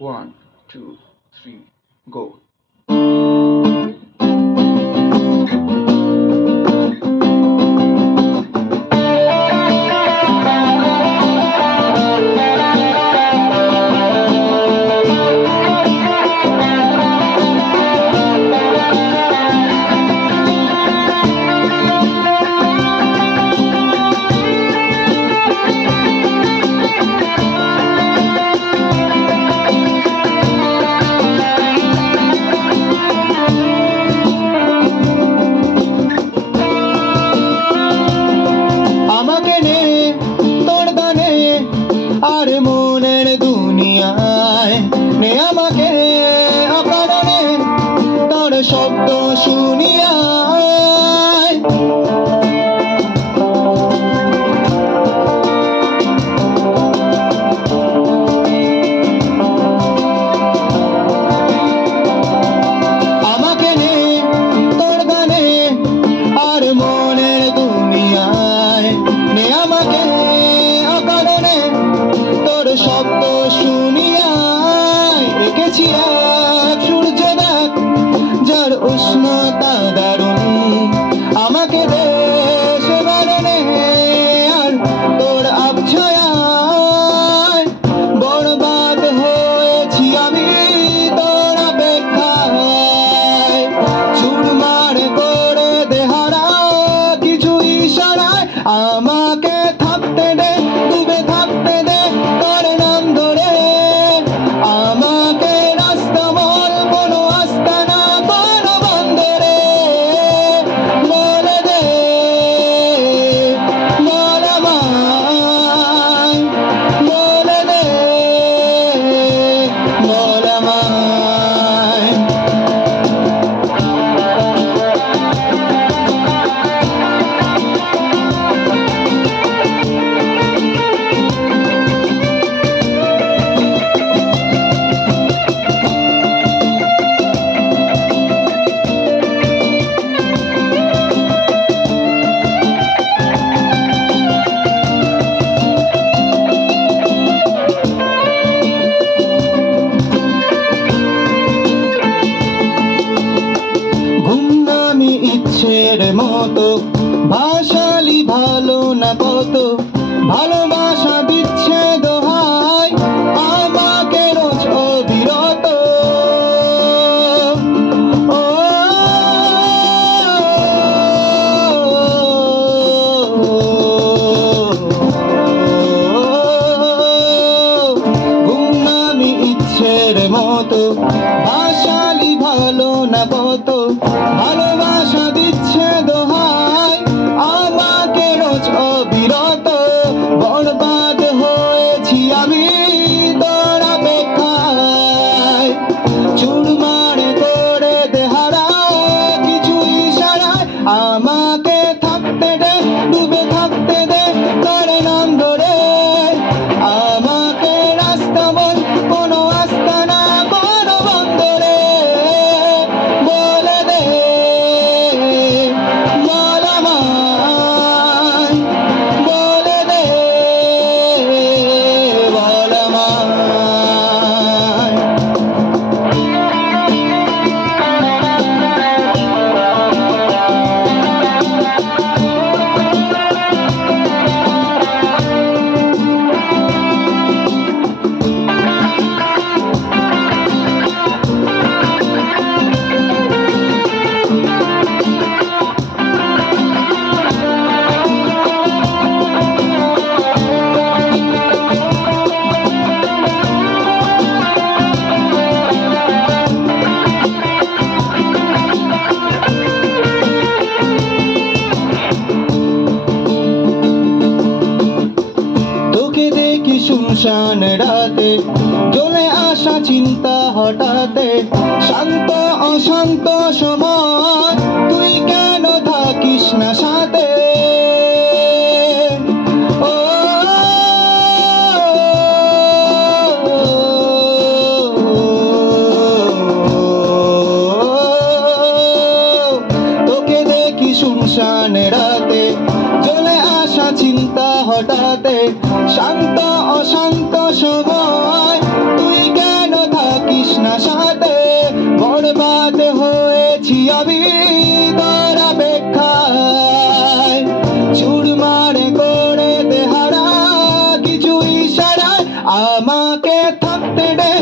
One, two, three, go. আমাকে নে তোর দানে আর মনের দুনিয়ায় নে আমাকে অকারণে তোর শব্দ শুনিয়ায়। আমাকে নে তোর দানে আর মনের দুনিয়ায় নে আমাকে অকারণে তোর শব্দ শুনিয়ায়। এঁকেছি এক সূর্য দেখ যার উষ্ণতা দারুণ, আমাকে দে সে বারণে আর তোর আবছায়ায়। বরবাদ হয়েছি আমি তোর অপেক্ষায়, চুরমার করে দেহারা কিছু ইশারায়। আমাকে থাকতে দে, ডুবে থাকতে দে তোর নাম ধরে, আমাকে রাস্তা বল কোনো আস্তানা কোনো বন্দরে। বলে দে বল আমায়, বলে দে বল আমায়। গুমনামি ইচ্ছের মতো ভাসালি ভালো না কত, ভালোবাসা দিচ্ছে দোহাই আমাকে রোজ অবিরত। ও গুমনামি ইচ্ছের মতো ভাসালি ভালো না কত, ভালোবাসা দিচ্ছে দোহাই আমাকে রোজ অবিরত। বরবাদ হয়েছি আমি তোর অপেক্ষায়, চুরমার করে দেহারা কিছু ইশারায়। আমাকে থাকতে দে, ডুবে থাকতে দে তোর নাম ধরে, আমাকে রাস্তা বল কোনো আস্তানা কোনো বন্দরে। বলে দে বল আমায়, বলে দে বল আমায়। তোকে দেখি শুনশান রাতে জ্বলে আসা চিন্তা হঠাতে, শান্ত অশান্ত সময় তুই কেন থাকিস না সাথে। ও তোকে দেখি শুনশান রাতে জ্বলে আসা চিন্তা হঠাতে, শান্ত অশান্ত সময় তুই কেন যাবি তোর অপেক্ষায় চুরমার করে দেহারা কিছু ইশারায় আমাকে থামতে দে